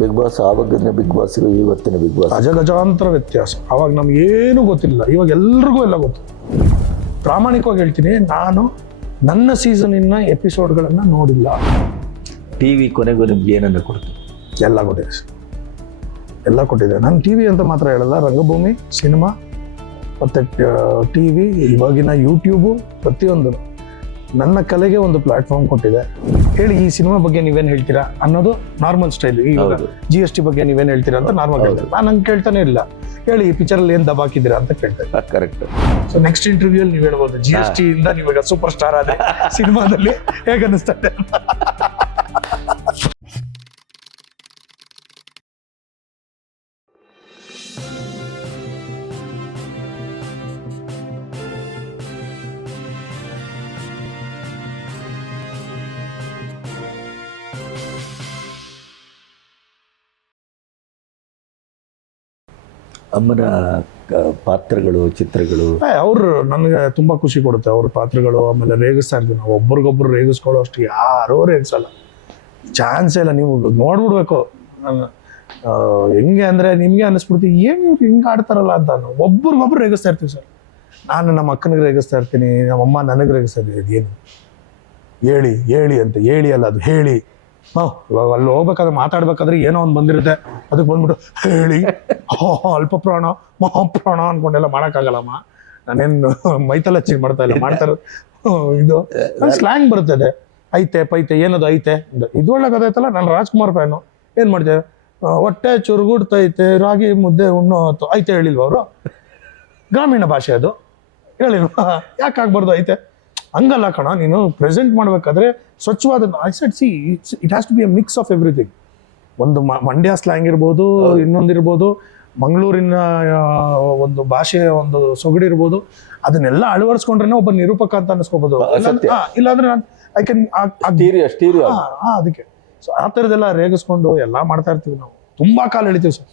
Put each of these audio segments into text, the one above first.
Big boss ಆವಾಗಿನ big boss ಇವತ್ತಿನ big boss ಅಜಗಜಾಂತರ ವ್ಯತ್ಯಾಸ. ಅವಾಗ ನಮ್ಗೆ ಏನು ಗೊತ್ತಿಲ್ಲ. ಇವಾಗ ಎಲ್ರಿಗೂ ಎಲ್ಲ ಗೊತ್ತು. ಪ್ರಾಮಾಣಿಕವಾಗಿ ಹೇಳ್ತೀನಿ ನಾನು ನನ್ನ ಸೀಸನಿನ ಎಪಿಸೋಡ್ಗಳನ್ನು ನೋಡಿಲ್ಲ. ಟಿ ವಿ ಕೊನೆಗೂ ನಿಮ್ಗೆ ಏನನ್ನು ಕೊಡ್ತು? ಎಲ್ಲ ಕೊಟ್ಟಿದೆ ಸರ್. ಎಲ್ಲ ಕೊಟ್ಟಿದೆ. ನಾನು ಟಿ ವಿ ಅಂತ ಮಾತ್ರ ಹೇಳಲ್ಲ. ರಂಗಭೂಮಿ ಸಿನಿಮಾ ಮತ್ತು ಟಿ ವಿ ಇವಾಗಿನ ಯೂಟ್ಯೂಬು ಪ್ರತಿಯೊಂದು ನನ್ನ ಕಲೆಗೆ ಒಂದು ಪ್ಲಾಟ್ಫಾರ್ಮ್ ಕೊಟ್ಟಿದೆ. ಹೇಳಿ ಈ ಸಿನಿಮಾ ಬಗ್ಗೆ ನೀವೇನ್ ಹೇಳ್ತೀರಾ ಅನ್ನೋದು ನಾರ್ಮಲ್ ಸ್ಟೈಲ್ ಈಗ. ಜಿ ಎಸ್ ಟಿ ಬಗ್ಗೆ ನೀವೇನು ಹೇಳ್ತೀರಾ ಅಂತ ನಾರ್ಮಲ್ ಹೇಳ್ತೀರಾ. ನಾನು ಹಂಗೆ ಕೇಳ್ತಾನೆ ಇಲ್ಲ. ಹೇಳಿ ಈ ಪಿಕ್ಚರಲ್ಲಿ ಏನು ದಬಾಕಿದ್ದೀರಾ ಅಂತ ಕೇಳ್ತಾರೆ. ಕರೆಕ್ಟ್ ಸೊ ನೆಕ್ಸ್ಟ್ ಇಂಟರ್ವ್ಯೂ ಅಲ್ಲಿ ನೀವು ಹೇಳ್ಬೋದು ಜಿ ಎಸ್ ಟಿ ಇಂದ ನೀವು ಈಗ ಸೂಪರ್ ಸ್ಟಾರ್ ಆದ್ರೆ ಸಿನಿಮಾದಲ್ಲಿ ಹೇಗೆ ಅನಿಸ್ತಾ ಇದೆ ಅಮ್ಮನ ಪಾತ್ರಗಳು, ಚಿತ್ರಗಳು? ಅವರು ನನಗೆ ತುಂಬಾ ಖುಷಿ ಕೊಡುತ್ತೆ ಅವ್ರ ಪಾತ್ರಗಳು, ಆಮೇಲೆ ರೇಗಿಸ್ತಾ ಇರ್ತೀವಿ ನಾವು ಒಬ್ರಿಗೊಬ್ರು ರೇಗಿಸ್ಕೊಳ್ಳೋ ಅಷ್ಟು ಯಾರೋ ರೇಗಿಸಲ್ಲ. ಚಾನ್ಸ್ ಇಲ್ಲ, ನೀವು ನೋಡ್ಬಿಡ್ಬೇಕು. ಹೆಂಗೆ ಅಂದ್ರೆ ನಿಮಗೆ ಅನಿಸ್ಬಿಡ್ತಿ ಏನು ಇವ್ರು ಹಿಂಗೆ ಆಡ್ತಾರಲ್ಲ ಅಂತ ಒಬ್ರಿಗೊಬ್ರು ರೇಗಿಸ್ತಾ ಇರ್ತೀವಿ ಸರ್. ನಾನು ನಮ್ಮ ಅಕ್ಕನಿಗೆ ರೇಗಿಸ್ತಾ ಇರ್ತೀನಿ ನಮ್ಮಮ್ಮ ನನಗೆ ರೇಗಿಸ್ತಾ ಇದ್ದೀನಿ ಏನು? ಹೇಳಿ ಹೇಳಿ ಅಂತ, ಹೇಳಿ ಅಲ್ಲ, ಅದು ಹೇಳಿ. ನಾವು ಇವಾಗ ಅಲ್ಲಿ ಹೋಗ್ಬೇಕಾದ್ರೆ ಮಾತಾಡ್ಬೇಕಾದ್ರೆ ಏನೋ ಒಂದು ಬಂದಿರುತ್ತೆ. ಅದಕ್ಕೆ ಬಂದ್ಬಿಟ್ಟು ಹೇಳಿ ಅಲ್ಪ ಪ್ರಾಣ ಮಹಾಪ್ರಾಣ ಅನ್ಕೊಂಡೆಲ್ಲ ಮಾಡೋಕ್ಕಾಗಲ್ಲಮ್ಮ. ನಾನೇನು ಮೈತಲ್ಲ ಚೇಂಜ್ ಮಾಡ್ತಾ ಇಲ್ಲ ಮಾಡ್ತಾ ಇರೋದು ಹ್ಮ್, ಇದು ಸ್ಲ್ಯಾಂಗ್ ಬರ್ತದೆ ಐತೆ ಪೈತೆ ಏನದು ಐತೆ. ಇದು ಒಳ್ಳೆ ಕಥೆ ಐತಲ್ಲ ನಾನು ರಾಜ್ಕುಮಾರ್ ಫ್ಯಾನು ಏನು ಮಾಡ್ತೇವೆ ಹೊಟ್ಟೆ ಚುರುಗುಡ್ತೈತೆ ರಾಗಿ ಮುದ್ದೆ ಉಣ್ಣೋ ಐತೆ ಹೇಳಿಲ್ವ ಅವರು? ಗ್ರಾಮೀಣ ಭಾಷೆ ಅದು. ಹೇಳಿಲ್ವಾ? ಯಾಕೆ ಆಗ್ಬಾರ್ದು ಐತೆ? ಹಂಗಲ್ಲ ಕಣ ನೀನು ಪ್ರೆಸೆಂಟ್ ಮಾಡಬೇಕಾದ್ರೆ ಸ್ವಚ್ಛವಾದ I said see it's it has to be a mix of everything ಒಂದು ಮಂಡ್ಯ ಸ್ಲ್ಯಾಂಗ್ ಇರ್ಬೋದು ಇನ್ನೊಂದಿರ್ಬೋದು ಮಂಗಳೂರಿನ ಒಂದು ಭಾಷೆಯ ಒಂದು ಸೊಗಡಿರ್ಬೋದು ಅದನ್ನೆಲ್ಲ ಅಳವಡಿಸ್ಕೊಂಡ್ರೆ ಒಬ್ಬ ನಿರೂಪಕ ಅಂತ ಅನಿಸ್ಕೋಬಹುದು ಇಲ್ಲಾಂದ್ರೆ ನಾನು ಐ ಕ್ಯಾನ್ ಅದಕ್ಕೆ. ಸೊ ಆ ಥರದ್ದೆಲ್ಲ ರೇಗಿಸ್ಕೊಂಡು ಎಲ್ಲ ಮಾಡ್ತಾ ಇರ್ತೀವಿ ನಾವು. ತುಂಬಾ ಕಾಲ ಎಳಿತೀವಿ ಸರ್.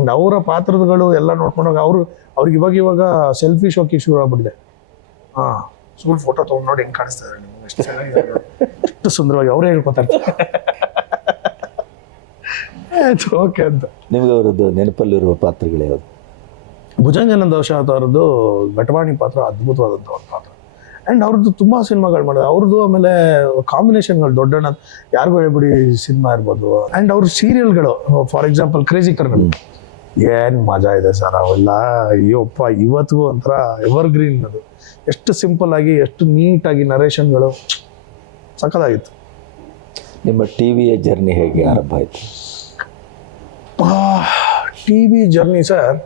ಒಂದು ಅವರ ಪಾತ್ರಗಳು ಎಲ್ಲ ನೋಡ್ಕೊಂಡಾಗ ಅವರು ಅವ್ರಿಗೆ ಇವಾಗ ಇವಾಗ ಸೆಲ್ಫಿ ಶೋಕಿ ಶುರು ಆಗ್ಬಿಟ್ಟಿದೆ. ಹಾ ಸ್ಕೂಲ್ ಫೋಟೋ ತೊಗೊಂಡು ನೋಡಿ ಹೆಂಗ್ ಕಾಣಿಸ್ತಾ ಇದ್ದಾರೆ ನಿಮ್ಗೆ. ಎಷ್ಟು ಚೆನ್ನಾಗಿದೆ ನೋಡಿ. ಎಷ್ಟು ಸುಂದರವಾಗಿ ಅವರೇ ಹೇಳ್ಕೊತಾರೆ. ಓಕೆ ಅಂತ. ನಿಮಗೆ ಅವರದ್ದು ನೆನಪಲ್ಲಿರುವ ಪಾತ್ರಗಳು ಯಾವುದು? ಭುಜಂಗನಂದ ವಶಾತ್ ಅವರದ್ದು ಘಟವಾಣಿ ಪಾತ್ರ ಅದ್ಭುತವಾದಂಥ ಒಂದು ಪಾತ್ರ. ಆ್ಯಂಡ್ ಅವ್ರದ್ದು ತುಂಬ ಸಿನಿಮಾಗಳು ಮಾಡಿದ್ರು ಅವ್ರದ್ದು ಆಮೇಲೆ ಕಾಂಬಿನೇಷನ್ಗಳು ದೊಡ್ಡಣ್ಣ ಯಾರಿಗೂ ಹೇಳ್ಬಿಡಿ ಸಿನಿಮಾ ಇರ್ಬೋದು. ಆ್ಯಂಡ್ ಅವ್ರ ಸೀರಿಯಲ್ಗಳು ಫಾರ್ ಎಕ್ಸಾಂಪಲ್ ಕ್ರೇಜಿ ಕರ್ನಲ್ ಏನು ಮಜಾ ಇದೆ ಸರ್ ಅವೆಲ್ಲ. ಅಯ್ಯೋಪ್ಪ ಇವತ್ತಿಗೂ ಒಂಥರ ಎವರ್ಗ್ರೀನ್ ಅದು. ಎಷ್ಟು ಸಿಂಪಲ್ ಆಗಿ ಎಷ್ಟು ನೀಟಾಗಿ ನರೇಷನ್ಗಳು ಸಖತ್ತಾಗಿತ್ತು. ನಿಮ್ಮ ಟಿ ವಿಯ ಜರ್ನಿ ಹೇಗೆ ಆರಂಭ ಆಯ್ತು? ಟಿ ವಿ ಜರ್ನಿ ಸರ್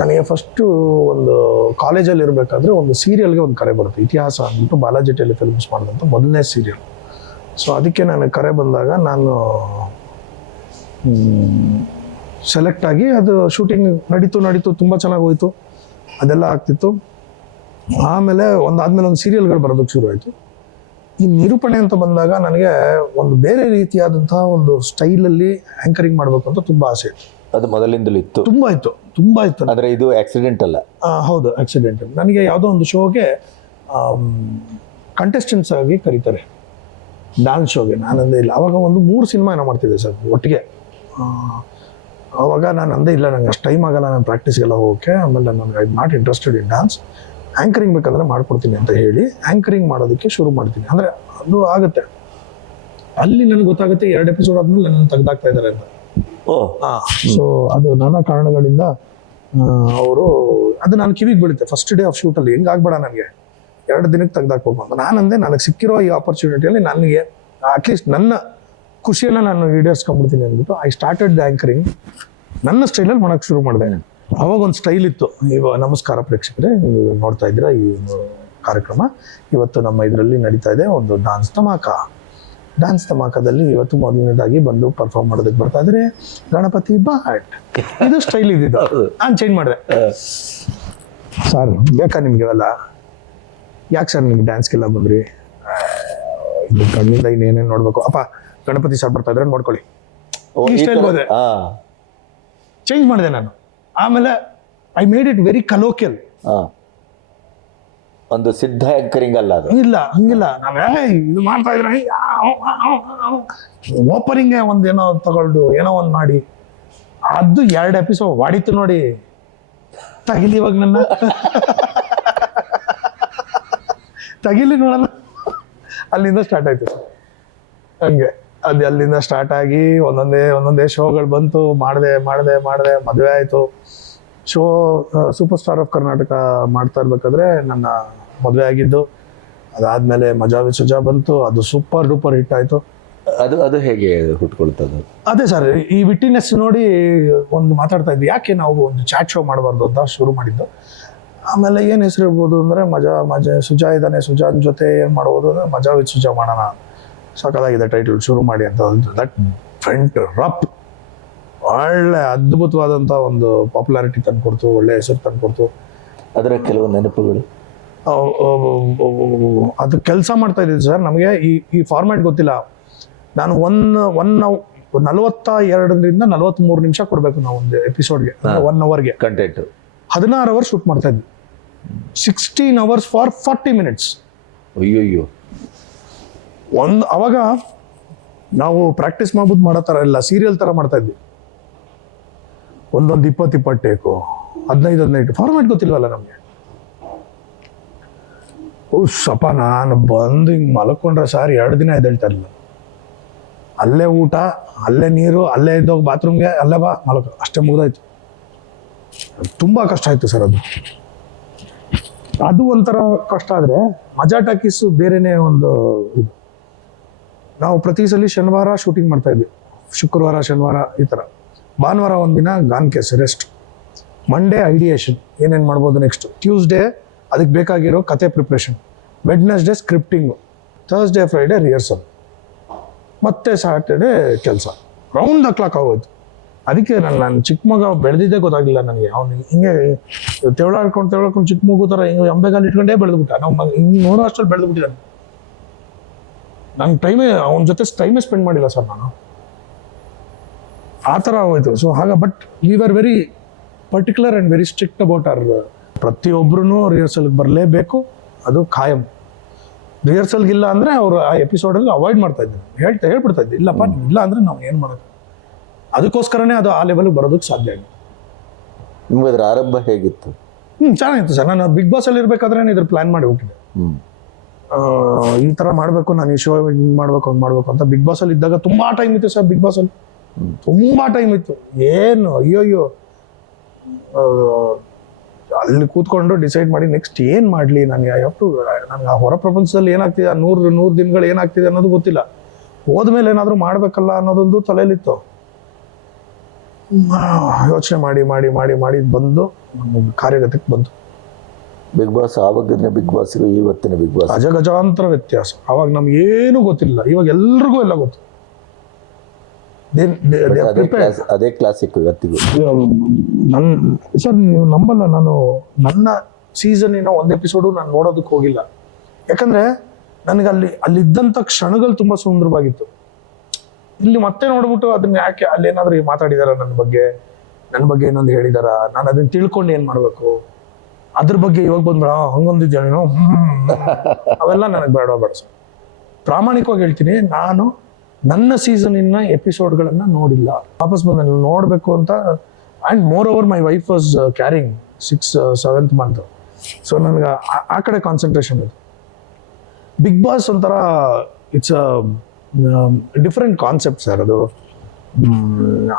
ನನಗೆ ಫಸ್ಟು ಒಂದು ಕಾಲೇಜಲ್ಲಿ ಇರಬೇಕಾದ್ರೆ ಒಂದು ಸೀರಿಯಲ್ಗೆ ಒಂದು ಕರೆ ಬರುತ್ತೆ. ಇತಿಹಾಸ ಅಂದ್ಬಿಟ್ಟು ಬಾಲಾಜಿ ಟೆಲಿಫಿಲ್ಮ್ಸ್ ಮಾಡಿದಂಥ ಮೊದಲನೇ ಸೀರಿಯಲ್ ಸೊ ಅದಕ್ಕೆ ನನಗೆ ಕರೆ ಬಂದಾಗ ನಾನು ಸೆಲೆಕ್ಟ್ ಆಗಿ ಅದು ಶೂಟಿಂಗ್ ನಡೀತು ನಡೀತು ತುಂಬ ಚೆನ್ನಾಗಿ ಹೋಯಿತು. ಅದೆಲ್ಲ ಆಗ್ತಿತ್ತು. ಆಮೇಲೆ ಒಂದಾದ್ಮೇಲೆ ಒಂದು ಸೀರಿಯಲ್ಗಳು ಬರೋದಕ್ಕೆ ಶುರು ಆಯಿತು. ಈ ನಿರೂಪಣೆ ಅಂತ ಬಂದಾಗ ನನಗೆ ಒಂದು ಬೇರೆ ರೀತಿಯಾದಂತಹ ಒಂದು ಸ್ಟೈಲಲ್ಲಿ ಆಂಕರಿಂಗ್ ಮಾಡಬೇಕು ಅಂತ ತುಂಬ ಆಸೆ. ಇತ್ತು ಅದು ಮೊದಲಿಂದಲೂ ಇತ್ತು. ತುಂಬ ಇತ್ತು ತುಂಬ ಇತ್ತು. ಆದ್ರೆ ಇದು ಆಕ್ಸಿಡೆಂಟ್ ಅಲ್ಲ. ಹೌದು ಆಕ್ಸಿಡೆಂಟ್ ನನಗೆ ಯಾವುದೋ ಒಂದು ಶೋಗೆ ಕಂಟೆಸ್ಟೆಂಟ್ಸ್ ಆಗಿ ಕರೀತಾರೆ. ಡ್ಯಾನ್ಸ್ ಶೋಗೆ ನಾನಂದೇ ಇಲ್ಲ. ಆವಾಗ ಒಂದು ಮೂರು ಸಿನಿಮಾ ಏನೋ ಮಾಡ್ತಿದ್ದೆ ಸರ್ ಒಟ್ಟಿಗೆ. ಅವಾಗ ನಾನು ಅಂದೆ ಇಲ್ಲ ನಂಗೆ ಅಷ್ಟು ಟೈಮ್ ಆಗಲ್ಲ ನಾನು ಪ್ರಾಕ್ಟೀಸ್ಗೆಲ್ಲ ಹೋಗೋಕ್ಕೆ ಆಮೇಲೆ ನನಗೆ I not interested in dance anchoring ಬೇಕಂದರೆ ಮಾಡ್ಕೊಡ್ತೀನಿ ಅಂತ ಹೇಳಿ ಆ್ಯಂಕರಿಂಗ್ ಮಾಡೋದಕ್ಕೆ ಶುರು ಮಾಡ್ತೀನಿ. ಅಂದರೆ ಅದು ಆಗುತ್ತೆ. ಅಲ್ಲಿ ನನಗೆ ಗೊತ್ತಾಗುತ್ತೆ ಎರಡು ಎಪಿಸೋಡ್ ಆದ್ಮೇಲೆ ನನ್ನ ತೆಗ್ದಾಕ್ತಾ ಇದ್ದಾರೆ ಅಂತ. ಓ. ಸೊ ಅದು ನಾನಾ ಕಾರಣಗಳಿಂದ ಅವರು ಅದು ನಾನು ಕಿವಿಗೆ ಬೀಳುತ್ತೆ. ಫಸ್ಟ್ ಡೇ ಆಫ್ ಶೂಟಲ್ಲಿ ಹೆಂಗೆ ಆಗ್ಬೇಡ ನನಗೆ? ಎರಡು ದಿನಕ್ಕೆ ತೆಗ್ದಾಕ್ಬೇಕು ಅಂತ ಅಂದೆ ನನಗೆ ಸಿಕ್ಕಿರೋ ಈ ಆಪರ್ಚುನಿಟಿಯಲ್ಲಿ ನನಗೆ ಅಟ್ಲೀಸ್ಟ್ ನನ್ನ ಖುಷಿಯನ್ನು ನಾನು ಈಡೇರಿಸ್ಕೊಂಡ್ಬಿಡ್ತೀನಿ ಅಂದ್ಬಿಟ್ಟು ಐ ಸ್ಟಾರ್ಟೆಡ್ ದ ಆ್ಯಂಕರಿಂಗ್ ನನ್ನ ಸ್ಟೈಲಲ್ಲಿ ಮಾಡೋಕ್ಕೆ ಶುರು ಮಾಡಿದೆ. ಅವಾಗ ಒಂದು ಸ್ಟೈಲ್ ಇತ್ತು. ಇವಾಗ ನಮಸ್ಕಾರ ಪ್ರೇಕ್ಷಕರೇ ನೀವು ನೋಡ್ತಾ ಇದ್ದೀರಾ ಈ ಒಂದು ಕಾರ್ಯಕ್ರಮ. ಇವತ್ತು ನಮ್ಮ ಇದರಲ್ಲಿ ನಡೀತಾ ಇದೆ ಒಂದು ಡಾನ್ಸ್ ತಮಾಕ. ಡಾನ್ಸ್ ತಮಾಕದಲ್ಲಿ ಇವತ್ತು ಮೊದಲನೇದಾಗಿ ಬಂದು ಪರ್ಫಾರ್ಮ್ ಮಾಡೋದಕ್ಕೆ ಬರ್ತಾ ಇದ್ರೆ ಗಣಪತಿ ಬಾಟ್ ಇದು ಸ್ಟೈಲ್ ಇದ್ದಿದ್ದು ನಾನು ಚೇಂಜ್ ಮಾಡಿದೆ. ಸರ್ ಬೇಕಾ ನಿಮ್ಗೆ ಇವೆಲ್ಲ? ಯಾಕೆ ಸರ್ ನಿಮ್ಗೆ ಡ್ಯಾನ್ಸ್ಗೆಲ್ಲ ಬಂದ್ರಿ? ಕಣ್ಣಿಂದ ಇನ್ನೇನೇನು ನೋಡ್ಬೇಕು? ಅಪ್ಪ ಗಣಪತಿ ಸರ್ ಬರ್ತಾ ಇದ್ರೆ ನೋಡ್ಕೊಳ್ಳಿ. ಈ ಹೋದೆ. ಚೇಂಜ್ ಮಾಡಿದೆ ನಾನು. ಆಮೇಲೆ I made it very colloquial. ಒಂದು ಸಿದ್ಧ ಆಂಕರಿಂಗ್ ಅಲ್ಲ ಅದು. ಇಲ್ಲ ಹಂಗಿಲ್ಲ. ಏಯ್ ಇದು ಮಾಡ್ತಾ ಇದ್ರೆ ಓಪನಿಂಗ್ ಒಂದೇನೋ ತಗೊಂಡು ಏನೋ ಒಂದು ಮಾಡಿ. ಅದು ಎರಡು ಎಪಿಸೋಡ್ ವಾಡಿತ್ತು ನೋಡಿ. ತಗಿಲಿ ಇವಾಗ ನನ್ನ. ತಗಿಲಿ ನೋಡಲ್ಲ. ಅಲ್ಲಿಂದ ಸ್ಟಾರ್ಟ್ ಆಯ್ತು. ಹಂಗೆ. ಅದು ಅಲ್ಲಿಂದ ಸ್ಟಾರ್ಟ್ ಆಗಿ ಒಂದೊಂದೇ ಒಂದೊಂದೇ ಶೋಗಳು ಬಂತು ಮಾಡಿದೆ ಮಾಡಿದೆ ಮಾಡಿದೆ ಮದುವೆ ಆಯಿತು. Show super star of Karnataka ಮಾಡ್ತಾ ಇರ್ಬೇಕಾದ್ರೆ ನನ್ನ ಮದುವೆ ಆಗಿದ್ದು. ಅದಾದ್ಮೇಲೆ ಮಜಾ ವಿ ಸುಜಾ ಬಂತು ಅದು ಸೂಪರ್ ಡೂಪರ್ ಹಿಟ್ ಆಯಿತು. ಅದು ಅದು ಹೇಗೆ ಹುಟ್ಕೊಳ್ತದೆ? ಅದೇ ಸರ್ ಈ ವಿಟ್ಟಿನೆಸ್ ನೋಡಿ ಒಂದು ಮಾತಾಡ್ತಾ ಇದ್ವಿ ಯಾಕೆ ನಾವು ಒಂದು ಚಾಟ್ ಶೋ ಮಾಡಬಾರ್ದು ಅಂತ ಶುರು ಮಾಡಿದ್ದು. ಆಮೇಲೆ ಏನು ಹೆಸರು ಇರ್ಬೋದು ಅಂದರೆ ಮಜಾ ಮಜಾ ಸುಜಾ ಇದ್ದಾನೆ ಸುಜಾನ್ ಜೊತೆ ಏನು ಮಾಡ್ಬೋದು ಅಂದರೆ ಮಜಾ ವಿತ್ ಸುಜಾ ಮಾಡೋಣ ಸಕ್ಕದಾಗಿದೆ ಟೈಟಲ್ ಶುರು ಮಾಡಿ ಅಂತ ದಟ್ ಫ್ರಂಟ್ ರಪ್ ಒಳ್ಳೆ ಅದ್ಭುತವಾದಂಥ ಒಂದು ಪಾಪ್ಯುಲಾರಿಟಿ ತಂದುಕೊಡ್ತು ಒಳ್ಳೆ ಹೆಸರು ತಂದುಕೊಡ್ತು ಅದರ ಕೆಲವು ನೆನಪುಗಳು? ಅದು ಕೆಲಸ ಮಾಡ್ತಾ ಇದ್ದೀನಿ ಸರ್. ನಮಗೆ ಈ ಈ ಫಾರ್ಮ್ಯಾಟ್ ಗೊತ್ತಿಲ್ಲ. ನಾನು ಒನ್ ಒನ್ ನಲವತ್ತ ಎರಡರಿಂದ ನಲವತ್ತ್ಮೂರು ನಿಮಿಷ ಕೊಡಬೇಕು ನಾವು ಒಂದು ಎಪಿಸೋಡ್ಗೆ ಒನ್ ಅವರ್ಗೆ ಕಂಟೆಂಟ್ ಹದಿನಾರು ಅವರ್ ಶೂಟ್ ಮಾಡ್ತಾ ಇದ್ವಿ sixteen hours for forty minutes ಅಯ್ಯೋಯ್ಯೋ. ಒಂದು ಅವಾಗ ನಾವು ಪ್ರಾಕ್ಟೀಸ್ ಮಾಡ್ಬೋದು ಮಾಡೋ ಥರ ಇಲ್ಲ ಸೀರಿಯಲ್ ಥರ ಮಾಡ್ತಾ ಇದ್ವಿ. ಒಂದೊಂದು ಇಪ್ಪತ್ತು ಇಪ್ಪತ್ತು ಟೇಕು ಹದಿನೈದು ಹದಿನೈದು ಫಾರ್ಮ್ಯಾಟ್ ಗೊತ್ತಿಲ್ವಲ್ಲ ನಮಗೆ? ಓ ಸಪ ನಾನು ಬಂದು ಹಿಂಗೆ ಮಲ್ಕೊಂಡ್ರೆ ಸಾರ್ ಎರಡು ದಿನ ಎದ್ದೇಳ್ತಾ ಇರಲಿಲ್ಲ. ಅಲ್ಲೇ ಊಟ, ಅಲ್ಲೇ ನೀರು, ಅಲ್ಲೇ ಇದ್ದೋಗಿ ಬಾತ್ರೂಮ್ಗೆ ಅಲ್ಲೇ ಬಾ, ಮಲಕ, ಅಷ್ಟೇ ಮುಗ್ದಾಯ್ತು. ತುಂಬ ಕಷ್ಟ ಆಯ್ತು ಸರ್ ಅದು. ಅದು ಒಂಥರ ಕಷ್ಟ ಆದರೆ ಮಜಾ ಟಾಕೀಸು ಬೇರೆನೇ ಒಂದು ಇದು. ನಾವು ಪ್ರತಿ ಸಲ ಶನಿವಾರ ಶೂಟಿಂಗ್ ಮಾಡ್ತಾ ಇದ್ವಿ. ಶುಕ್ರವಾರ, ಶನಿವಾರ ಈ ಥರ ಭಾನುವಾರ ಒಂದಿನ gone case rest Monday ideation ಏನೇನು ಮಾಡ್ಬೋದು ನೆಕ್ಸ್ಟ್ ಟ್ಯೂಸ್ಡೇ ಅದಕ್ಕೆ ಬೇಕಾಗಿರೋ ಕತೆ preparation Wednesday scripting Thursday Friday rehearsal ಮತ್ತೆ ಸ್ಯಾಟರ್ಡೇ ಕೆಲಸ. ರೌಂಡ್ ದ ಕ್ಲಾಕ್ ಆಗೋಯ್ತು. ಅದಕ್ಕೆ ನಾನು ನಾನು ಚಿಕ್ಕ ಮಗ ಬೆಳೆದಿದ್ದೇ ಗೊತ್ತಾಗಿಲ್ಲ ನನಗೆ. ಅವ್ನು ಹಿಂಗೆ ತೆವಳಾಡ್ಕೊಂಡು ತೆವಳಾಡ್ಕೊಂಡು ಚಿಕ್ಕ ಮಗು ಥರ ಹಿಂಗೆ ಅಂಬೆಗಾಲ್ ಇಟ್ಕೊಂಡೇ ಬೆಳೆದ್ಬಿಟ್ಟ. ನಾವು ಹಿಂಗೆ ನೋಡೋ ಅಷ್ಟರಲ್ಲಿ ಬೆಳೆದ್ಬಿಟ್ಟಿದ್ದಾನೆ. ನನ್ನ ಟೈಮೇ ಅವನ ಜೊತೆ ಟೈಮೇ ಸ್ಪೆಂಡ್ ಮಾಡಿಲ್ಲ ಸರ್ ನಾನು. ಆ ಥರ ಆಗೋಯ್ತು ಸೊ ಹಾಗ but we are very particular and very strict about our ಪ್ರತಿಯೊಬ್ಬರೂ ರಿಹರ್ಸಲ್ಗೆ ಬರಲೇಬೇಕು. ಅದು ಖಾಯಂ. ರಿಹರ್ಸಲ್ಗೆ ಇಲ್ಲ ಅಂದರೆ ಅವರು ಆ ಎಪಿಸೋಡಲ್ಲಿ ಅವಾಯ್ಡ್ ಮಾಡ್ತಾ ಇದ್ದರು ಹೇಳ್ತಾ ಹೇಳ್ಬಿಡ್ತಾ ಇದ್ದೆ ಇಲ್ಲಪ್ಪ ಇಲ್ಲ ಅಂದರೆ ನಾವು ಏನು ಮಾಡೋದು? ಅದಕ್ಕೋಸ್ಕರನೇ ಅದು ಆ ಲೆವೆಲ್ಗೆ ಬರೋದಕ್ಕೆ ಸಾಧ್ಯ ಆಗಿದೆ ನಿಮ್ಗೆ ಅದರ ಆರಂಭ ಹೇಗಿತ್ತು? ಹ್ಞೂ ಚೆನ್ನಾಗಿತ್ತು ಸರ್. ನಾನು ಬಿಗ್ ಬಾಸಲ್ಲಿ ಇರಬೇಕಾದ್ರೆ ಇದ್ರ ಪ್ಲ್ಯಾನ್ ಮಾಡಿ ಹೋಗಿದ್ದೆ ಈ ತರ ಮಾಡಬೇಕು, ನಾನು ಈ ಶೋ ಹಿಂಗ್ ಮಾಡಬೇಕು, ಹಂಗೆ ಮಾಡಬೇಕು ಅಂತ ಬಿಗ್ ಬಾಸ್ ಅಲ್ಲಿ ಇದ್ದಾಗ ತುಂಬಾ ಟೈಮ್ ಇತ್ತು ಸರ್ ಬಿಗ್ ಬಾಸ್ ಅಲ್ಲಿ. ತುಂಬಾ ಟೈಮ್ ಇತ್ತು. ಏನು? ಅಯ್ಯೋ ಅಲ್ಲಿ ಕೂತ್ಕೊಂಡು ಡಿಸೈಡ್ ಮಾಡಿ ನೆಕ್ಸ್ಟ್ ಏನು ಮಾಡಲಿ? ನನಗೆ ಐ ಹ್ಯಾವ್ ಟು ನನಗೆ ಆ ಹೊರ ಪ್ರಪಂಚದಲ್ಲಿ ಏನಾಗ್ತಿದೆ, ಆ ನೂರು ನೂರು ದಿನಗಳು ಏನಾಗ್ತಿದೆ ಅನ್ನೋದು ಗೊತ್ತಿಲ್ಲ. ಹೋದ್ಮೇಲೆ ಏನಾದರೂ ಮಾಡಬೇಕಲ್ಲ ಅನ್ನೋದೊಂದು ತಲೆಯಲ್ಲಿತ್ತು. ಯೋಚನೆ ಮಾಡಿ ಮಾಡಿ ಮಾಡಿ ಮಾಡಿ ಬಂದು, ಕಾರ್ಯಗತಕ್ಕೆ ಬಂತು ಬಿಗ್ ಬಾಸ್ ಆವಾಗಿನ ಬಿಗ್ ಬಾಸ್ ಇವತ್ತಿನ ಬಿಗ್ ಬಾಸ್ ಅಜಗಜಾಂತರ ವ್ಯತ್ಯಾಸ. ಅವಾಗ ನಮ್ಗೆ ಏನು ಗೊತ್ತಿಲ್ಲ. ಇವಾಗ ಎಲ್ರಿಗೂ ಎಲ್ಲ ಗೊತ್ತು. ಅದೇ ಕ್ಲಾಸ್ ಅದೇ ಕ್ಲಾಸಿಕ್ ಇವತ್ತಿಗೂ. ನನ್ ಸರ್ ನೀವು ನಂಬಲ್ಲ ನಾನು ನನ್ನ ಸೀಸನ್ನಿನ ಒಂದು ಎಪಿಸೋಡು ನಾನು ನೋಡೋದಕ್ಕೆ ಹೋಗಿಲ್ಲ. ಯಾಕಂದ್ರೆ ನನಗೆ ಅಲ್ಲಿ ಅಲ್ಲಿದ್ದಂಥ ಕ್ಷಣಗಳು ತುಂಬಾ ಸುಂದರವಾಗಿತ್ತು. ಇಲ್ಲಿ ಮತ್ತೆ ನೋಡ್ಬಿಟ್ಟು ಅದನ್ನ ಯಾಕೆ ಅಲ್ಲಿ ಏನಾದ್ರೂ ಮಾತಾಡಿದಾರ ನನ್ನ ಬಗ್ಗೆ? ನನ್ನ ಬಗ್ಗೆ ಏನೊಂದು ಹೇಳಿದಾರ? ನಾನು ಅದನ್ನ ತಿಳ್ಕೊಂಡು ಏನು ಮಾಡ್ಬೇಕು? ಅದ್ರ ಬಗ್ಗೆ ಇವಾಗ ಬಂದ್ಬೇಡ ಹಂಗೊಂದಿದ್ಯಾ ನೀನು? ಅವೆಲ್ಲ ನನಗೆ ಬೇಡ ಬೇಡ ಸರ್. ಪ್ರಾಮಾಣಿಕವಾಗಿ ಹೇಳ್ತೀನಿ ನಾನು ನನ್ನ ಸೀಸನಿನ ಎಪಿಸೋಡ್ಗಳನ್ನ ನೋಡಿಲ್ಲ. ವಾಪಸ್ ಬಂದ ನೋಡಬೇಕು ಅಂತ and moreover my wife was carrying six seventh month so ನನಗೆ ಆ- ಕಡೆ ಕಾನ್ಸಂಟ್ರೇಷನ್ ಇದೆ. ಬಿಗ್ ಬಾಸ್ ಒಂಥರ ಇಟ್ಸ್ ಡಿಫ್ರೆಂಟ್ ಕಾನ್ಸೆಪ್ಟ್ ಸರ್ ಅದು.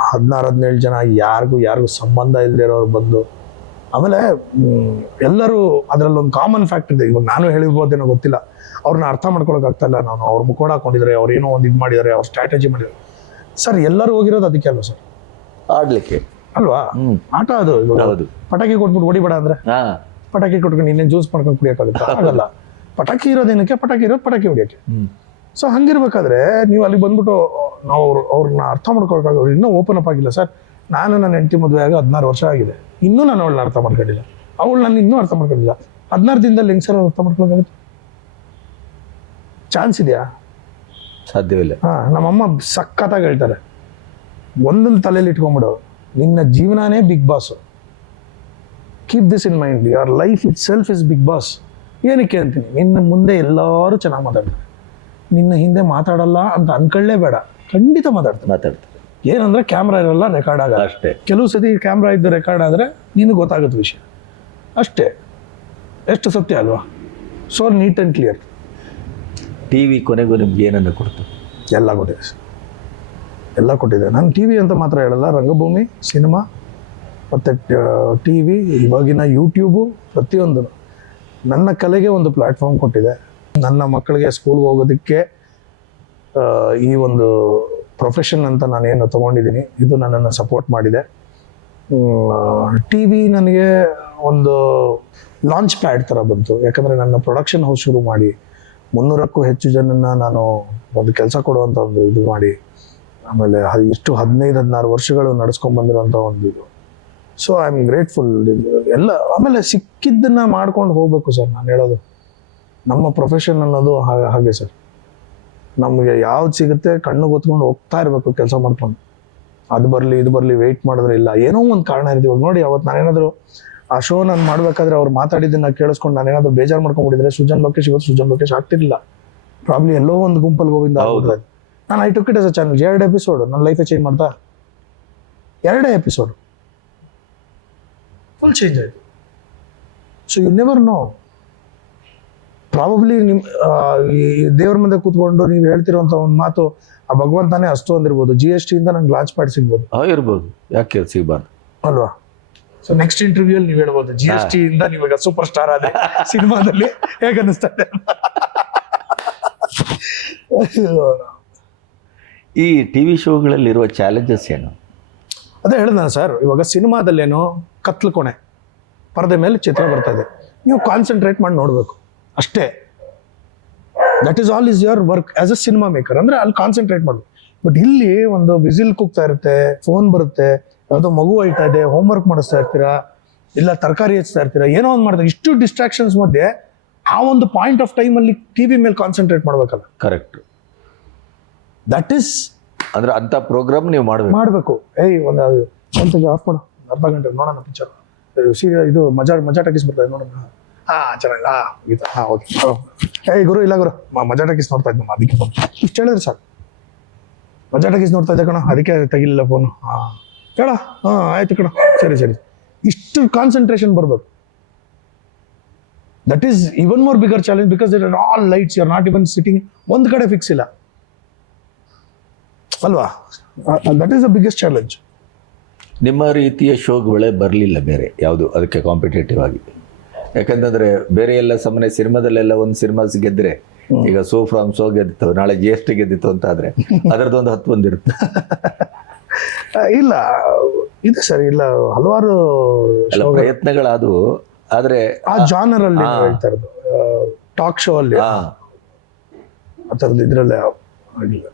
ಹದಿನಾರು ಹದಿನೇಳು ಜನ ಯಾರಿಗೂ ಯಾರಿಗೂ ಸಂಬಂಧ ಇಲ್ಲದೆ ಇರೋರು ಬಂದು ಆಮೇಲೆ ಎಲ್ಲರೂ ಅದರಲ್ಲಿ ಒಂದು ಕಾಮನ್ ಫ್ಯಾಕ್ಟ್ ಇದೆ. ಇವಾಗ ನಾನು ಹೇಳಿರ್ಬೋದೇನೋ ಗೊತ್ತಿಲ್ಲ. ಅವ್ರನ್ನ ಅರ್ಥ ಮಾಡ್ಕೊಳಕ್ ಆಗ್ತಾ ಇಲ್ಲ ನಾನು. ಅವ್ರ ಮುಖೋಡ ಹಾಕೊಂಡಿದ್ದಾರೆ ಅವ್ರು ಏನೋ ಒಂದು ಇದು ಮಾಡಿದ್ದಾರೆ ಅವ್ರ ಸ್ಟ್ರಾಟಜಿ ಮಾಡಿದ್ದಾರೆ ಸರ್ ಎಲ್ಲರೂ ಹೋಗಿರೋದು ಅದಕ್ಕೆ ಅಲ್ವಾ ಸರ್? ಆಡ್ಲಿಕ್ಕೆ. ಅಲ್ವಾ? ಆಟ ಅದು ಪಟಾಕಿ ಕೊಟ್ಬಿಟ್ಟು ಹೊಡಿಬೇಡ ಅಂದ್ರೆ? ಪಟಾಕಿ ಕೊಟ್ಕೊಂಡು ಇನ್ನೇನು ಜ್ಯೂಸ್ ಮಾಡ್ಕೊಂಡು ಕುಡಿಯೋಕ್ಕಾಗುತ್ತೆ ಆಗಲ್ಲ. ಪಟಾಕಿ ಇರೋದೇನಕ್ಕೆ? ಪಟಾಕಿ ಇರೋದು ಪಟಾಕಿ ಹೊಡಿಯೋಕ್ಕೆ. ಸೊ ಹಂಗಿರ್ಬೇಕಾದ್ರೆ ನೀವು ಅಲ್ಲಿ ಬಂದ್ಬಿಟ್ಟು ನಾವು ಅವ್ರು ಅವ್ರನ್ನ ಅರ್ಥ ಮಾಡ್ಕೊಳಕ್ಕಾಗ ಅವ್ರು ಇನ್ನೂ ಓಪನ್ ಅಪ್ ಆಗಿಲ್ಲ ಸರ್. ನಾನು ನನ್ನ ಹೆಂಡತಿ ಮದುವೆ ಆಗ ಹದಿನಾರು ವರ್ಷ ಆಗಿದೆ. ಇನ್ನೂ ನಾನು ಅವಳನ್ನ ಅರ್ಥ ಮಾಡ್ಕೊಂಡಿಲ್ಲ. ಅವಳು ನನ್ನ ಇನ್ನೂ ಅರ್ಥ ಮಾಡ್ಕೊಂಡಿಲ್ಲ. ಹದಿನಾರು ದಿನದಲ್ಲಿ ಹೆಂಗ್ ಸರ್ ಅರ್ಥ ಮಾಡ್ಕೊಳಕ್ಕಾಗುತ್ತೆ ಚಾನ್ಸ್ ಇದೆಯಾ? ಸಾಧ್ಯವಿಲ್ಲ. ಹಾ ನಮ್ಮಮ್ಮ ಸಖತ್ತಾಗಿ ಹೇಳ್ತಾರೆ. ಒಂದೊಂದು ತಲೆಯಲ್ಲಿ ಇಟ್ಕೊಂಬಿಡು ನಿನ್ನ ಜೀವನನೇ big boss keep this in mind your life itself is big boss ಏನಕ್ಕೆ ಅಂತೀನಿ? ನಿನ್ನ ಮುಂದೆ ಎಲ್ಲರೂ ಚೆನ್ನಾಗಿ ಮಾತಾಡ್ತಾರೆ. ನಿನ್ನ ಹಿಂದೆ ಮಾತಾಡಲ್ಲ ಅಂತ ಅನ್ಕೊಳ್ಳೇ ಬೇಡ ಖಂಡಿತ ಮಾತಾಡ್ತಾರೆ ಮಾತಾಡ್ತಾರೆ ಏನಂದ್ರೆ ಕ್ಯಾಮ್ರಾ ಇರಲ್ಲ ರೆಕಾರ್ಡ್ ಆಗಲ್ಲ. ಅಷ್ಟೇ. ಕೆಲವು ಸತಿ ಕ್ಯಾಮ್ರಾ ಇದ್ದು ರೆಕಾರ್ಡ್ ಆದರೆ ನಿನಗೆ ಗೊತ್ತಾಗುತ್ತೆ ವಿಷಯ. ಅಷ್ಟೇ. ಎಷ್ಟು ಸತ್ಯ ಅಲ್ವಾ? So neat and clear T V ಕೊನೆಗೂ ನಿಮ್ಗೆ ಏನನ್ನು ಕೊಡ್ತು? ಎಲ್ಲ ಕೊಟ್ಟಿದೆ ಸರ್. ಎಲ್ಲ ಕೊಟ್ಟಿದೆ. ನಾನು ಟಿ ವಿ ಅಂತ ಮಾತ್ರ ಹೇಳಲ್ಲ. ರಂಗಭೂಮಿ ಸಿನಿಮಾ ಮತ್ತು ಟಿ ವಿ ಇವಾಗಿನ ಯೂಟ್ಯೂಬು ಪ್ರತಿಯೊಂದು. ನನ್ನ ಕಲೆಗೆ ಒಂದು ಪ್ಲ್ಯಾಟ್ಫಾರ್ಮ್ ಕೊಟ್ಟಿದೆ. ನನ್ನ ಮಕ್ಕಳಿಗೆ ಸ್ಕೂಲ್ಗೆ ಹೋಗೋದಕ್ಕೆ ಈ ಒಂದು ಪ್ರೊಫೆಷನ್ ಅಂತ ನಾನು ಏನು ತೊಗೊಂಡಿದ್ದೀನಿ, ಇದು ನನ್ನನ್ನು ಸಪೋರ್ಟ್ ಮಾಡಿದೆ. ಟಿ ವಿ ನನಗೆ ಒಂದು ಲಾಂಚ್ ಪ್ಯಾಡ್ ಥರ ಬಂತು. ಯಾಕಂದರೆ ನನ್ನ ಪ್ರೊಡಕ್ಷನ್ ಹೌಸ್ ಶುರು ಮಾಡಿ, ಮುನ್ನೂರಕ್ಕೂ ಹೆಚ್ಚು ಜನನ್ನ ನಾನು ಒಂದು ಕೆಲಸ ಕೊಡುವಂಥ ಒಂದು ಇದು ಮಾಡಿ, ಆಮೇಲೆ ಇಷ್ಟು ಹದಿನೈದು, ಹದಿನಾರು ವರ್ಷಗಳು ನಡ್ಸ್ಕೊಂಡ್ ಬಂದಿರೋಂಥ ಒಂದು ಇದು. ಸೊ ಐ ಆಮ್ ಗ್ರೇಟ್ಫುಲ್ ಎಲ್ಲ, ಆಮೇಲೆ ಸಿಕ್ಕಿದ್ದನ್ನ ಮಾಡ್ಕೊಂಡು ಹೋಗಬೇಕು ಸರ್, ನಾನು ಹೇಳೋದು. ನಮ್ಮ ಪ್ರೊಫೆಷನ್ ಅನ್ನೋದು ಹಾಗೆ ಹಾಗೆ ಸರ್. ನಮಗೆ ಯಾವ್ದು ಸಿಗುತ್ತೆ ಕಣ್ಣು ಗೊತ್ಕೊಂಡು ಹೋಗ್ತಾ ಇರಬೇಕು ಕೆಲಸ ಮಾಡ್ಕೊಂಡು. ಅದು ಬರಲಿ ಇದು ಬರಲಿ ವೆಯ್ಟ್ ಮಾಡಿದ್ರೆ ಇಲ್ಲ. ಏನೋ ಒಂದು ಕಾರಣ ಇರ್ತೀವಿ ಇವಾಗ ನೋಡಿ ಅವತ್ತು ನಾನೇನಾದರೂ ಆ ಶೋ ನಾನು ಮಾಡ್ಬೇಕಾದ್ರೆ ಅವ್ರು ನಾನು ಕೇಳಿಸ್ಕೊಂಡು ನಾನೇನಾದರೂ ಬೇಜಾರು ಮಾಡ್ಕೊಂಡ್ಬಿಟ್ಟಿದ್ರೆ ಸುಜನ್ ಲೋಕೇಶ್ ಇವತ್ತು ಸುಜನ್ ಲೋಕೇಶ್ ಆಗ್ತಿರ್ಲಿಲ್ಲ. ಪ್ರಾಬ್ಲಿ ಎಲ್ಲೋ ಒಂದು ಗುಂಪಲ್ಲಿ ಗೋವಿಂದ. ನಾನು I took it as a channel ಎರಡು ಎಪಿಸೋಡ್ ನನ್ನ ಲೈಫೇ ಚೇಂಜ್ ಮಾಡ್ತಾ? ಎರಡೇ ಎಪಿಸೋಡ್ ಫುಲ್ ಚೇಂಜ್ ಆಯಿತು. So you never know probably ನಿಮ್ ಈ ದೇವ್ರ ಮುಂದೆ ಕೂತ್ಕೊಂಡು ನೀವು ಹೇಳ್ತಿರೋಂಥ ಒಂದು ಮಾತು ಆ ಭಗವಂತನೇ ಅಷ್ಟು ಅಂದಿರ್ಬೋದು. ಜಿ ಎಸ್ ಟಿಯಿಂದ ನಂಗೆ ಲಾಂಚ್ ಪ್ಯಾಡ್ ಸಿಗ್ಬೋದು. ಇರ್ಬೋದು. ಯಾಕೆ ಸಿಗಬಾರ್ದು? ಅಲ್ವಾ? ಸೊ ನೆಕ್ಸ್ಟ್ ಇಂಟರ್ವ್ಯೂ ಅಲ್ಲಿ ನೀವು ಹೇಳ್ಬೋದು. ಜಿ ಎಸ್ ಟಿ ಇಂದ ನೀವಾಗ ಸೂಪರ್ ಸ್ಟಾರ್ ಆದ ಸಿನಿಮಾದಲ್ಲಿ ಹೇಗೆ ಅನಿಸ್ತಾ ಇದೆ ಈ ಟಿ ವಿ ಶೋಗಳಲ್ಲಿರುವ ಚಾಲೆಂಜಸ್ ಏನು? ಅದೇ ಹೇಳಿದ ಸರ್ ಇವಾಗ ಸಿನಿಮಾದಲ್ಲೇನು ಕತ್ಲು ಕೊನೆ. ಪರದೆ ಮೇಲೆ ಚಿತ್ರ ಬರ್ತಾ ಇದೆ. ನೀವು ಕಾನ್ಸಂಟ್ರೇಟ್ ಮಾಡಿ ನೋಡಬೇಕು. ಅಷ್ಟೇ. That is all is your work as a cinema maker ಅಂದರೆ ಅಲ್ಲಿ ಕಾನ್ಸಂಟ್ರೇಟ್ ಮಾಡಬೇಕು ಬಟ್ ಇಲ್ಲಿ ಒಂದು ವಿಸಿಲ್ ಕೂಗ್ತಾ ಇರುತ್ತೆ ಫೋನ್ ಬರುತ್ತೆ ಯಾವುದೋ ಮಗು ಅಳ್ತಾ ಇದೆ ಹೋಮ್ವರ್ಕ್ ಮಾಡಿಸ್ತಾ ಇರ್ತೀರಾ ಇಲ್ಲ ತರಕಾರಿ ಹೆಚ್ಚ್ತಾ ಇರ್ತೀರಾ ಏನೋ ಒಂದು ಮಾಡ್ತಾರೆ ಇಷ್ಟು ಡಿಸ್ಟ್ರಾಕ್ಷನ್ಸ್ ಮಧ್ಯೆ ಆ ಒಂದು ಪಾಯಿಂಟ್ ಆಫ್ ಟೈಮಲ್ಲಿ ಟಿ ವಿ ಮೇಲೆ ಕಾನ್ಸಂಟ್ರೇಟ್ ಮಾಡಬೇಕಲ್ಲ. ಕರೆಕ್ಟ್ ದಟ್ ಈಸ್ ಅಂದ್ರೆ ಅಂತ ಪ್ರೋಗ್ರಾಮ್ ನೀವು ಮಾಡಬೇಕು. ಮಾಡಬೇಕು. ಏಯ್ ಒಂದು ಒಂದು ಆಫ್ ಮಾಡು. ಅರ್ಧ ಗಂಟೆ ನೋಡೋಣ ಪಿಕ್ಚರ್ ಸೀರಿಯಲ್ ಇದು ಮಜಾ ಮಜಾ ಟಾಕೀಸ್ ಬರ್ತದೆ ನೋಡೋಣ. ಹಾ ಚೆನ್ನಾಗಿ ಹಾ ಗೀತಾ ಹಾ ಓಕೆ. ಏಯ್ ಗುರು ಇಲ್ಲ ಗುರು. ಮ- ಮಜಾ ಟಾಕೀಸ್ ನೋಡ್ತಾ ಇದ್ದೆ ಅದಕ್ಕೆ ಇಷ್ಟು ಹೇಳಿದ್ರೆ ಸಾಕು. ಮಜಾ ಟಾಕೀಸ್ ನೋಡ್ತಾ ಇದ್ದೆ ಕಣ ಅದಕ್ಕೆ ತೆಗಿಲಿಲ್ಲ ಫೋನು ಹಾ. ಹೇಳ ಹಾ ಆಯ್ತು ಕಣ. ಸರಿ ಸರಿ. ಇಷ್ಟು ಕಾನ್ಸಂಟ್ರೇಷನ್ ಬರಬೇಕು. That is even more bigger challenge because it are all lights you are not even sitting ಒಂದು ಕಡೆ ಫಿಕ್ಸ್ ಇಲ್ಲ. ಅಲ್ವಾ? That is the biggest challenge ನಿಮ್ಮ ರೀತಿಯ ಶೋಗಳೇ ಬರಲಿಲ್ಲ ಬೇರೆ ಯಾವುದು ಅದಕ್ಕೆ ಕಾಂಪಿಟೇಟಿವ್ ಆಗಿ. ಯಾಕಂತಂದ್ರೆ ಬೇರೆ ಎಲ್ಲ ಸಮನೆ ಸಿನಿಮಾದಲ್ಲೆಲ್ಲ ಒಂದು ಸಿನಿಮಾಸ್ ಗೆದ್ರೆ ಈಗ ಸೋ ಫ್ರಾಮ್ ಸೋ ಗೆದ್ದಿತ್ತು ನಾಳೆ ಜಿ ಎಸ್ ಟಿ ಗೆದ್ದಿತ್ತು ಅಂತ ಆದ್ರೆ ಅದರದ್ದೊಂದು ಹತ್ತು ಬಂದಿರುತ್ತೆ ಇಲ್ಲ ಇದು ಸರಿ ಇಲ್ಲ ಹಲವಾರು ಪ್ರಯತ್ನಗಳಾದವು ಆದ್ರೆ ಆ ಜಾನರ್ ಅಲ್ಲಿ ಟಾಕ್ ಶೋ ಅಲ್ಲಿ ಆ. ಥರದ್ದು ಇದ್ರಲ್ಲೇ ಆಗಿಲ್ಲ.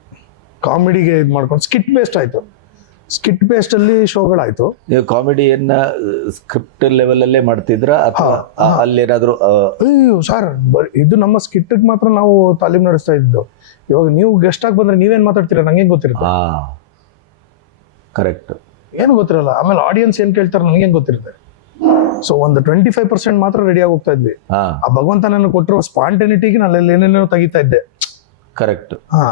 ಕಾಮಿಡಿಗೆ ಇದು ಮಾಡ್ಕೊಂಡು ಸ್ಕಿಟ್ ಬೇಸ್ಡ್ ಆಯ್ತು. ಸ್ಕಿಟ್ ಬೇಸ್ಡ್ ಅಲ್ಲಿ ಶೋಗಳಾಯ್ತು. ನೀವು ಕಾಮಿಡಿಯನ್ನ ಸ್ಕ್ರಿಪ್ಟ್ ಲೆವೆಲ್ ಅಲ್ಲೇ ಮಾಡ್ತಿದ್ರ? ಅಥವಾ ಅಲ್ಲಿ ಅಲ್ಲೇನಾದ್ರೂ ಅಯ್ಯೋ ಸರ್ ಇದು ನಮ್ಮ ಸ್ಕಿಟ್ಟಿಗೆ ಮಾತ್ರ ನಾವು ತಾಲೀಮ್ ನಡೆಸ್ತಾ ಇದ್ದು. ಇವಾಗ ನೀವು ಗೆಸ್ಟ್ ಆಗಿ ಬಂದ್ರೆ ನೀವೇನ್ ಮಾತಾಡ್ತೀರಾ? ನಂಗೆ ಗೊತ್ತಿರುತ್ತೆ? ಹಾ ಕರೆಕ್ಟ್ ಏನು ಗೊತ್ತಿರಲ್ಲ. ಆಮೇಲೆ ಆಡಿಯನ್ಸ್ ಏನ್ ಕೇಳ್ತಾರೆ ನನಗೇನು ಗೊತ್ತಿರುತ್ತೆ? ಸೊ ಒಂದು ಟ್ವೆಂಟಿ ಫೈವ್ ಪರ್ಸೆಂಟ್ ಮಾತ್ರ ರೆಡಿ ಆಗಿ ಹೋಗ್ತಾ ಇದ್ವಿ ಆ ಭಗವಂತ ನನ್ನ ಕೊಟ್ಟಿರೋ ಸ್ಪಾಂಟೆನಿಟಿಗೆ ನಾನು ಏನೇನೋ ತೆಗಿತಾ ಇದ್ದೆ. ಕರೆಕ್ಟ್ ಹಾ.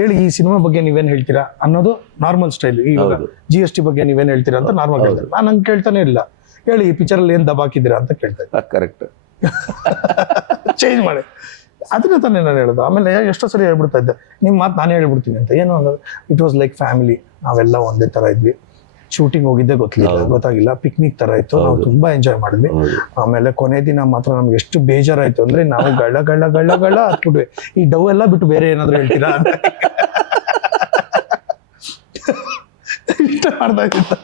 ಹೇಳಿ ಈ ಸಿನಿಮಾ ಬಗ್ಗೆ ನೀವೇನ್ ಹೇಳ್ತೀರಾ ಅನ್ನೋದು ನಾರ್ಮಲ್ ಸ್ಟೈಲ್ ಈಗ. ಜಿ ಎಸ್ ಟಿ ಬಗ್ಗೆ ನೀವೇನ್ ಹೇಳ್ತೀರಾ ಅಂತ ನಾರ್ಮಲ್. ಹೇಳ್ತಾರೆ ನಾನು ಹಂಗೆ ಕೇಳ್ತಾನೆ ಇಲ್ಲ. ಹೇಳಿ ಈ ಪಿಕ್ಚರ್ ಅಲ್ಲಿ ಏನ್ ದಬಾಕಿದ್ದೀರಾ ಅಂತ ಕೇಳ್ತಾರೆ ಕರೆಕ್ಟ್ ಚೇಂಜ್ ಮಾಡಿ. ಅದನ್ನ ತಾನೇ ನಾನು ಹೇಳೋದು. ಆಮೇಲೆ ಎಷ್ಟೋ ಸರಿ ಹೇಳ್ಬಿಡ್ತಾ ಇದ್ದೆ. ನಿಮ್ಮ ಮಾತು ನಾನು ಹೇಳ್ಬಿಡ್ತೀನಿ ಅಂತ. ಏನು ಅಂದ್ರೆ ಇಟ್ ವಾಸ್ ಲೈಕ್ ಫ್ಯಾಮಿಲಿ ನಾವೆಲ್ಲ ಒಂದೇ ತರ ಇದ್ವಿ. ಶೂಟಿಂಗ್ ಹೋಗಿದ್ದೆ ಗೊತ್ತಿಲ್ಲ ಗೊತ್ತಾಗಿಲ್ಲ. ಪಿಕ್ನಿಕ್ ತರ ಇತ್ತು ನಾವು ತುಂಬಾ ಎಂಜಾಯ್ ಮಾಡಿದ್ವಿ. ಆಮೇಲೆ ಕೊನೆ ದಿನ ಮಾತ್ರ ನಮ್ಗೆ ಎಷ್ಟು ಬೇಜಾರಾಯ್ತು ಅಂದ್ರೆ ನಾವು ಗಳ್ಳ ಗಳ್ಳ ಗಳ್ಳ ಗಳ್ಳ ಹತ್ಬಿಟ್ವಿ ಈ ಡವ್ ಎಲ್ಲ ಬಿಟ್ಟು ಬೇರೆ ಏನಾದ್ರು ಹೇಳ್ತೀರಾ ಇಷ್ಟ ಮಾಡ್ತಾ.